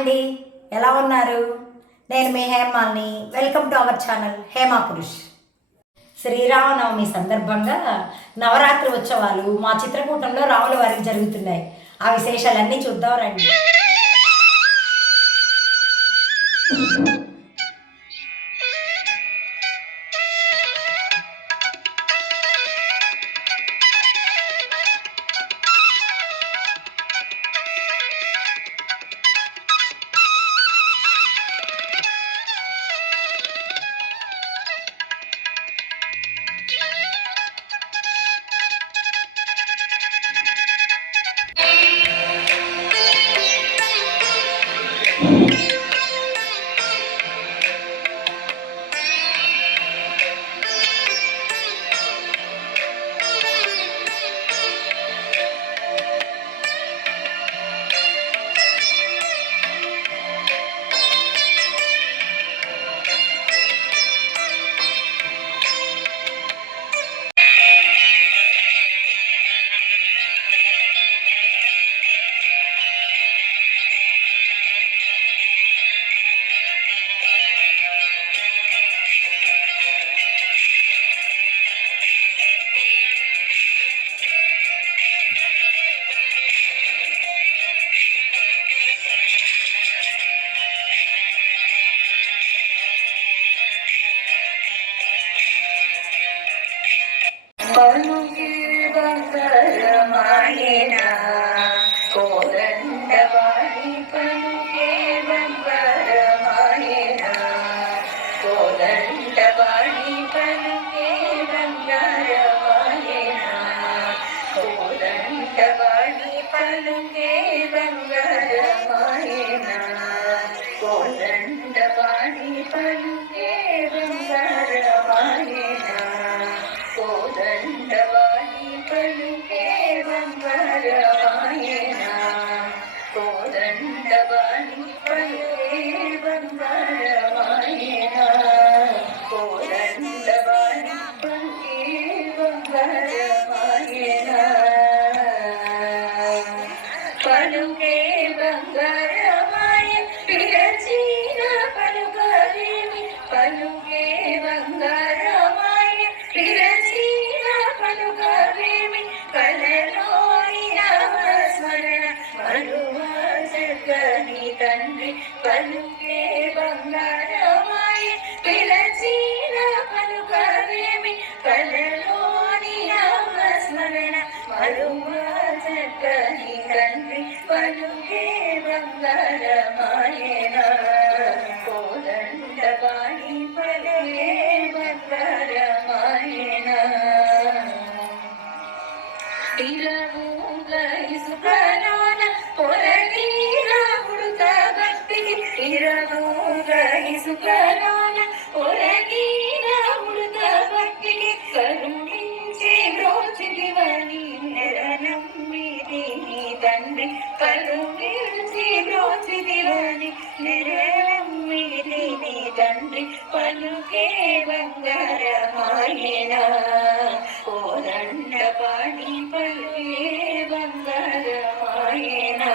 అండి, ఎలా ఉన్నారు? నేను మీ హేమాల్ని. Welcome to our channel Hema Purush. Sriramanavami సందర్భంగా నవరాత్రి ఉత్సవాలు మా చిత్రకూటంలో రాముల వారికి జరుగుతున్నాయి. ఆ విశేషాలన్నీ చూద్దాం రండి. తండ్రి పలుకే బంగారమాయ పిలచిన పలుకవేమి కలలోని నామస్మరణ మరువా చక్కని తండ్రి పలుకే బంగారమాయనా కోదండపాణి పలుకే బంగారమాయనా ఇరవుగా ఇసుకలోన పొరగీరా ఉడత భక్తికి ఇరవుగా ఇసుకలోన పొరగీరా ఉడత భక్తికి కరుణించి బ్రోచిదివని నెరనమ్మిది నీ తండ్రి కరుణించి బ్రోచిదివని నెరనమ్మిది నీ తండ్రి పలుకే బంగారమాయనా కోదండపాణి పలుకే బంగారమాయనా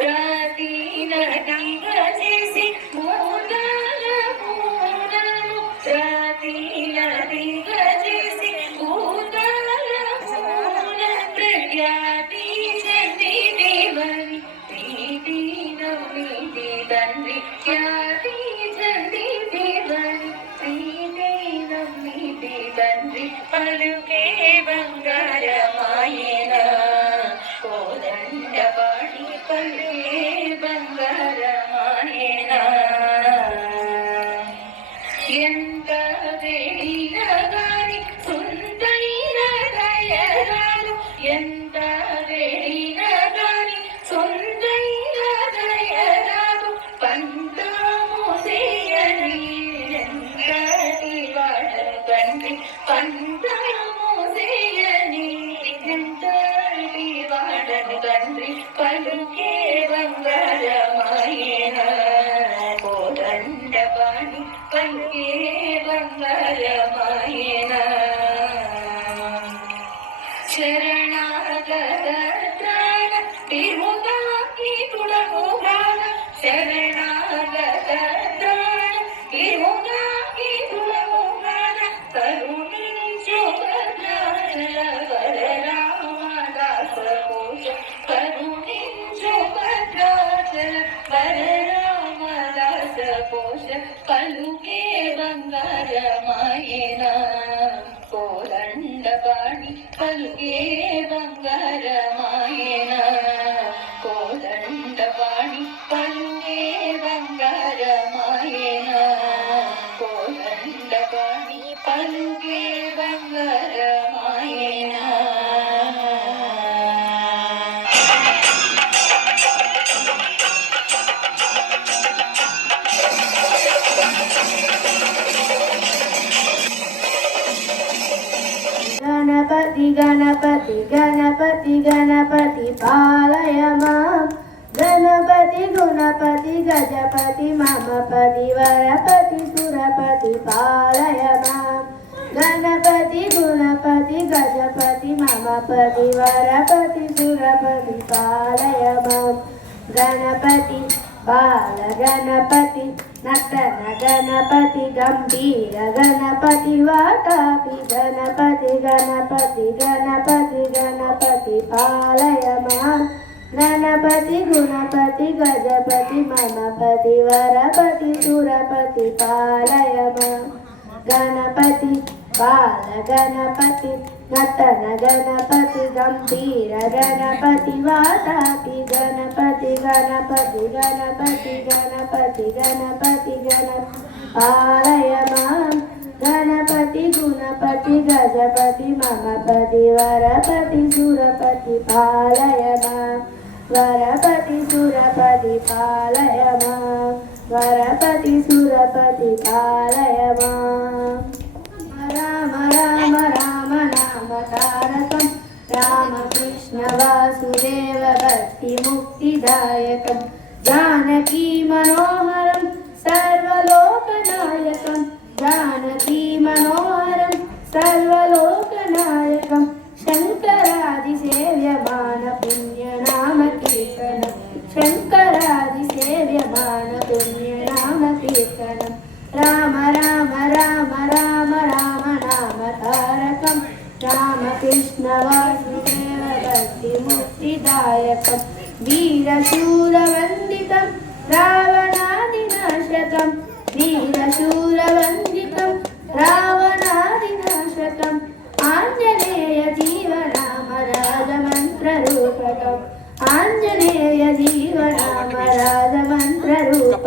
రాతి నదిగా చేసి మూలాల మూలను రాతి నదిగా చేసి మూలాల మూల ప్రఖ్యాతి చెంది దేవని ప్రీతి నమ్మిది తండ్రి ఖ్యాతి చెంది దేవని ప్రీతి నమ్మిది తండ్రి పలుకే బంగారమాయనా కోదండపాణి పలుకే బంగారమాయనా ఎంత వేడిన గాని సుందైన దయరాలు ఎంత వేడిన గాని సుందైన దయరాలు పంతము చేయని ఎంతటి వాడ తండ్రి పంతము చేయని ఎంతటి వాడను తండ్రి పలుకే బంగారమాయనా కోదండపాణి పలుకే బంగారమాయనా శరణాగత త్రాణ విముదాకి శరణాగత త్రాణ ఇరుగాకి తులముగాన కరుణించు భద్రాచల వరరామదాస పూజ కరుణించు భద్రాచల వరరామదాస పూజ పలుకే బంగారమాయన కోదండపాణి పలుకే బంగారమాయన కోదండపాణి పలుకే బంగారమాయన కోదండపాణి పలుకే బంగారమాయన. గణపతి గణపతి గణపతి గణపతి పాలయ మాం గణపతి గుణపతి గజపతి మమపతి వరపతి సురపతి పాలయ మాం గణపతి గుణపతి గజపతి మమపతి వరపతి సురపతి పాలయ మాం గణపతి బాల గణపతి నటన గణపతి గంభీర గణపతి వాతాపి గణపతి గణపతి గణపతి గణపతి పాలయ మాం గణపతి గుణపతి గజపతి మమపతి వరపతి సురపతి పాలయ మాం గణపతి బాల గణపతి నటన గణపతి గంభీర గణపతి వాతాపి గణపతి గణపతి గణపతి గణపతి గణపతి గణపతి పాలయ మాం గణపతి గుణపతి గజపతి మమపతి వరపతి సురపతి పాలయ మాం వరపతి సురపతి పాలయ మాం వరపతి సురపతి పాలయ మాం. రామ రామ రామ నామ తారకం రామకృష్ణ వాసుదేవ భక్తి ముక్తిదాయకం జానకీ మనోహరం సర్వలోకనాయకం జానకీ మనోహరం సర్వలోకనాయకం శంకరాది సేవ్యమాన పుణ్యనామ కీర్తనం శంకరాది సేవ్యమాన పుణ్యనామ కీర్తనం రామ రామ రామ రామ రామ నామ తారకం రామకృష్ణ వాసుదేవ భక్తి ముక్తిదాయకం వీరశూరవందితం రావణాదినాశకం వీరశూరవందితం రావణాదినాశకం ఆంజనేయ జీవనామ రాజమంత్రరూపకం ఆంజనేయ జీవనామ రాజమంత్రరూపకం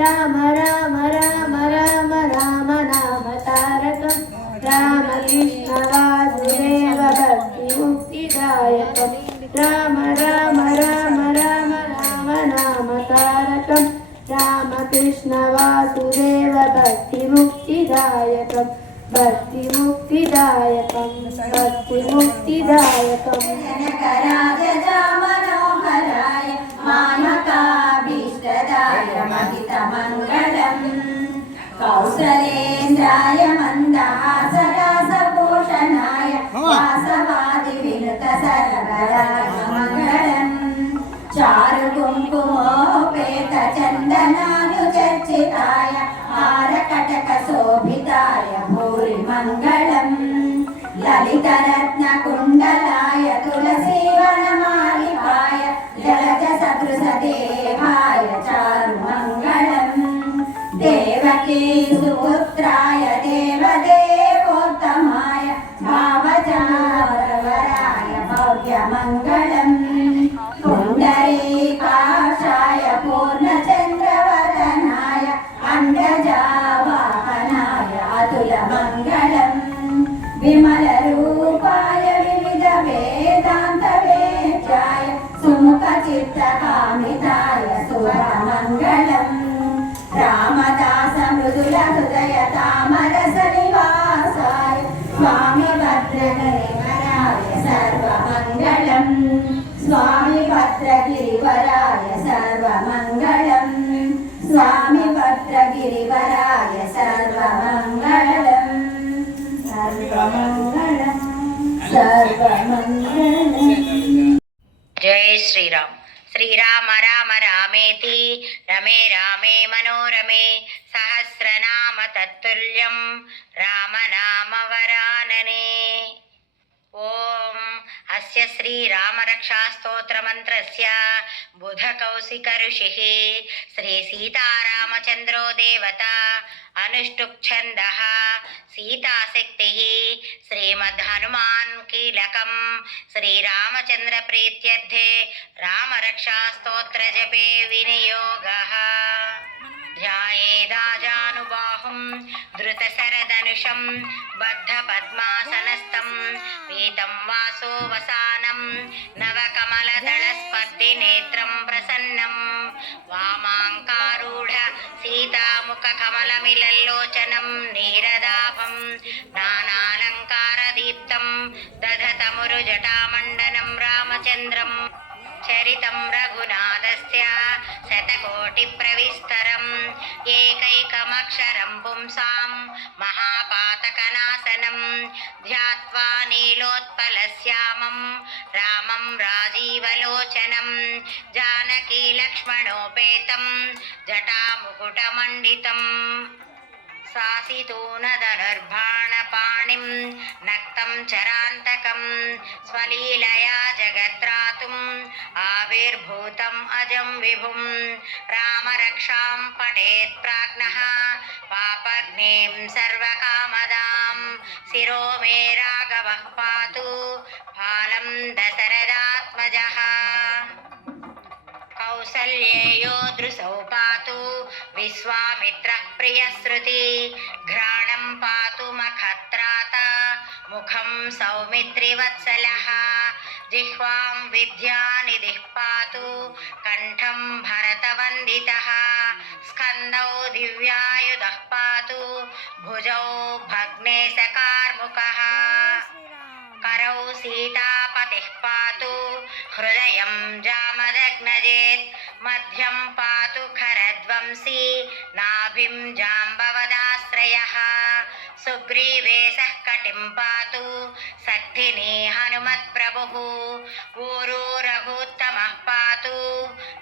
రామ రామ రామ రామ రామ నామ తారకం రామకృష్ణ వాసుదేవ భక్తి ముక్తిదాయకం రామ రామ రామ రామ రామ నామ తారకం రామకృష్ణ వాసుదేవ భక్తి ముక్తిదాయకం భక్తి ముక్తిదాయకం భక్తి ముక్తిదాయకం. మనోహరాయ మానకాభీష్టదాయ మహితమంగళం కౌసలేంద్రాయ మందహాసరాసపోషణాయ వాసవాది వినుత సర్వరాజమంగళం చారు కుంకుమోపేత చందనాను చర్చితాయ హారకటక శోభితాయ భూరి మంగళం లలితరత్న కుండలాయ తులసీవనమాలికాయ జలజ సదృశ దేహాయ చారు మంగళం దేవకీ సుపుత్రాయ దేవదేవోత్తమాయ భావజావరవరాయ భవ్య మంగళం పుండరీకాక్షాయ పూర్ణచంద్రవదనాయ అండజావాహనాయ అతుల మంగళం విమల రూపాయ వివిధ వేదాంత వేద్యాయ సుముఖ చిత్త కామితాయ సువర మంగళం రామదాస మృదుల హృదయ తామరస నివాసాయ స్వామి భద్రగిరివరాయ సర్వమంగళం స్వామి భద్రగిరివరాయ సర్వమంగళం స్వామి భద్రగిరివరాయ సర్వమంగళం సర్వమంగళం సర్వమంగళం. జై శ్రీరామ్. శ్రీరామ రామ రామేతి రమే రామే మనోరమే సహస్రనామ తత్తుల్యం రామనామ వరాననే. ఓం అస్య శ్రీరామరక్షాస్తోత్రమంత్రస్య బుధకౌశిక ఋషిః శ్రీ సీతారామచంద్రో దేవత అనుష్టుప్ఛందః సీతాశక్తిః శ్రీమద్హనుమాన్ కీలకం శ్రీరామచంద్ర ప్రీత్యర్థే రామరక్షాస్తోత్రజపే వినియోగః. ధ్యాయేదాజానుబాహుం ధృతశరధనుషం బద్ధపద్మాసనస్థం పీతం వాసో వసానం నవకమలదళస్పర్ధినేత్రం ప్రసన్నం వామాంకారూఢ సీతాముఖకమలమిలల్లోచనం నీరదాభం నానాలంకారదీప్తం దధతమురుజటామండనం రామచంద్రం చరితం రఘునాథస్య శతకోటి ప్రవిస్తరం ఏకైకమక్షరం పుంసాం మహాపాతకనాశనం ధ్యాత్వా నీలోత్పలశ్యామం రామం రాజీవలోచనం జానకీ లక్ష్మణోపేతం జటాముకుటమండితం శాసితూనధనుర్బాణపాణిం నక్తం చరాంతకం స్వలీలయా జగత్రాతుం ఆవిర్భూతం అజం విభుం రామరక్షాం పఠేత్ ప్రాజ్ఞః పాపగ్నేం సర్వకామదాం శిరో మే రాఘవః పాతు ఫాలం దశరథాత్మజః కౌసల్యేయో దృశౌ పాతు విశ్వామిత్రః ప్రియశ్రుతి ఘ్రాణం పాతు మఖత్రాత ముఖం సౌమిత్రివత్సలః జిహ్వాం విద్యానిధిః పాతు కంఠం భరతవందితః స్కందౌ దివ్యాయుధః పాతు భుజౌ భగ్నేశకార్ముకः करौ सीतापतिः पातु हृदयं जामदग्नजेत् मध्यं पातु खरध्वंसी नाभिं जाम्बवदाश्रयः सुग्रीवेशः कटिं पातु सक्थिनी हनुमत्प्रभुः ऊरो रघुत्तमः पातु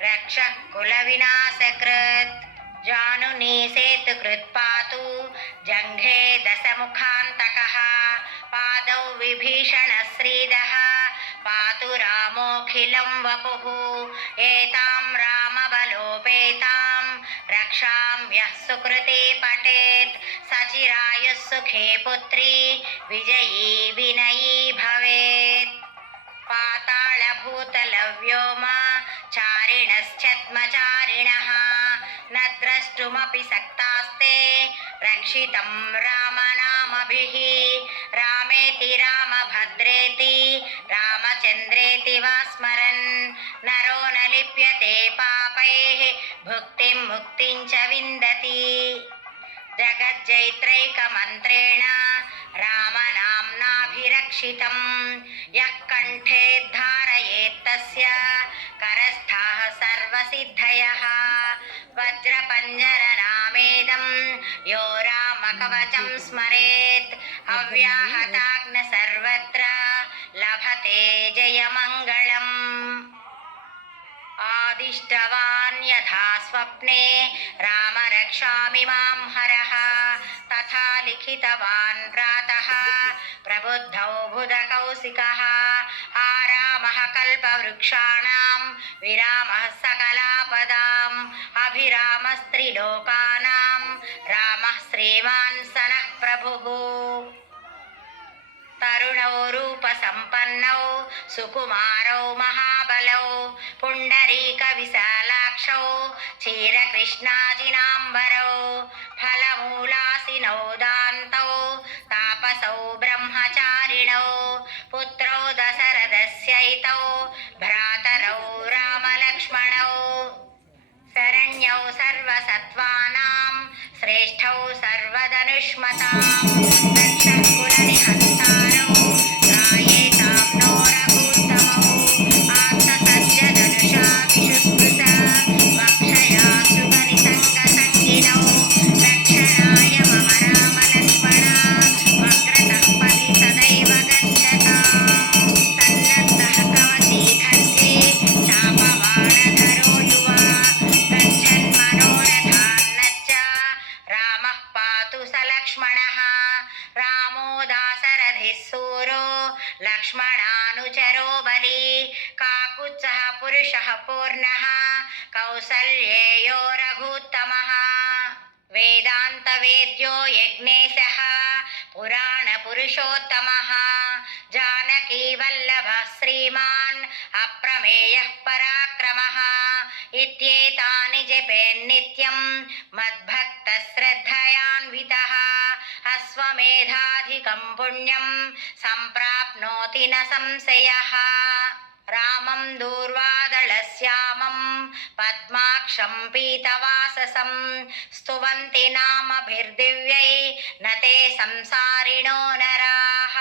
रक्षः कुलविनाशकृत् जानुनी सेतुकृत् पातु जङ्घे दशमुखान्तकः पादौ विभीषणश्रीदः पातु रामोऽखिलं वपुः एतां रामबलोपेतां रक्षां यः सुकृते पठेत् सचिरायुः सुखे पुत्री विजयी विनयी भवेत् पातालभूतलव्योमा चारिणश्चद्मचारिणः न द्रष्टुमपि सक्तास्ते रक्षितं रामनामभिः रामेति रामभद्रेति रामचन्द्रेति वा स्मरन् नरो न लिप्यते पापैः भुक्तिं मुक्तिं च विन्दति जगज्जैत्रैकमन्त्रेण रामनाम्नाभिरक्षितं यः कण्ठे धारयेत्तस्य करस्थाः सर्वसिद्धयः वज्रपञ्जरनामेदं यो रामकवचं स्मरेत् अव्याहताग्न सर्वत्र लभते जयमङ्गलम् आदिष्टवान् यथा स्वप्ने राम रक्षामि मां हरः तथा लिखितवान् प्रातः प्रबुद्धौ बुधकौशिकः आरामः कल्पवृक्षाणां विरामः सकलापदाम् अभिरामस्त्रिलोकानां रामः श्रीमान् सनः प्रभुः तरुणौ रूपसम्पन्नौ सुकुमारौ महाबलौ पुण्डरीकविशालाक्षौ क्षीरकृष्णाजिनाम्बरौ फलमूलासिनौ दान्तौ तापसौ ब्रह्मचारिणौ पुत्रौ दशरथस्यैतौ भ्रातरौ रामलक्ष्मणौ शरण्यौ सर्वसत्त्वानां श्रेष्ठौ सर्वधनुष्मतां रक्षः कुलनिहन्तारौ त्रायेतां नो रघुत्तमौ आत्तसज्जधनुषा विशुस्मृता वक्षया सुगनिसङ्गसङ्गिनौ रक्षणाय मम रामलक्ष्मणा वक्रतः पदि सदैव गच्छताम् सन्नद्धः कवची खड्गे चापबाण పురుషः పూర్ణः కౌసల్యేయో రఘుత్తమः వేదాంతవేద్యో యజ్ఞేశः పురాణపురుషోత్తమः जानकीवल्लभः श्रीमान् अप्रमेयः पराक्रमः इत्येतानि जपेन्नित्यं मद्भक्तश्रद्धयान्वितः अश्वमेधाधिकं पुण्यं सम्प्राप्नोति न संशयः रामं दूर्वादलश्यामं पद्माक्षं पीतवाससं स्तुवन्ति नामभिर्दिव्यै न ते संसारिणो नराः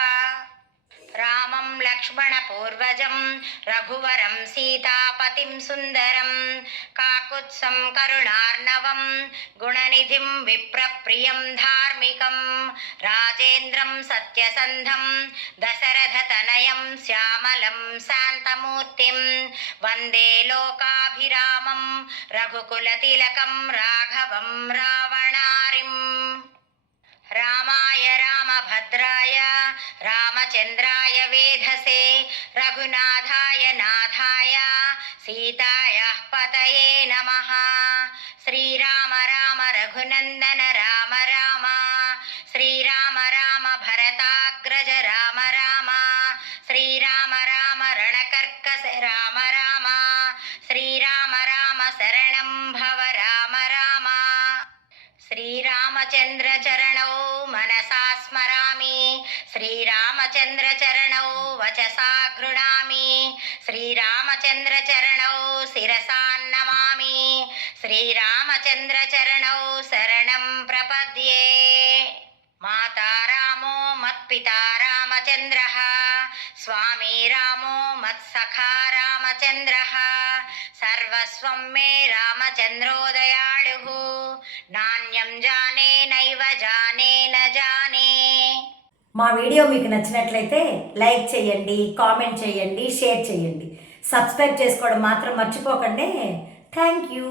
रामं लक्ष्मणपूर्वजं रघुवरं सीतापतिं सुन्दरं काकुत्सं करुणार्णवं गुणनिधिं विप्रप्रियं धार्मिकं राजेन्द्रं सत्यसन्धं दशरथतनयं श्यामलं शान्तमूर्तिं वन्दे लोकाभिरामं रघुकुलतिलकं राघवं रावणारिम् रामाय रामभद्राय रामचन्द्राय वेधसे रघुनाथाय नाथाय सीतायाः पतये नमः श्रीराम राम रघुनन्दन राम राम श्रीराम राम भरताग्रज राम राम श्रीराम राम रणकर्कश राम राम श्रीराम राम शरणं भव राम राम श्रीरामचन्द्रचरणौ मनसा स्मरामि श्रीरामचन्द्रचरणौ वचसा गृह्णामि श्रीरामचन्द्रचरणौ शिरसा नमामि श्रीरामचन्द्रचरणौ शरणं प्रपद्ये माता रामो मत्पिता रामचन्द्रः स्वामी रामो मत्सखा रामचन्द्रः सर्वस्वं मे रामचन्द्रो दयाळुः नान्यं जाने नैव जाने न जाने। మా వీడియో మీకు నచ్చినట్లయితే లైక్ చేయండి, కామెంట్ చేయండి, షేర్ చేయండి. సబ్స్క్రైబ్ చేసుకోవడం మాత్రం మర్చిపోకండి. Thank you.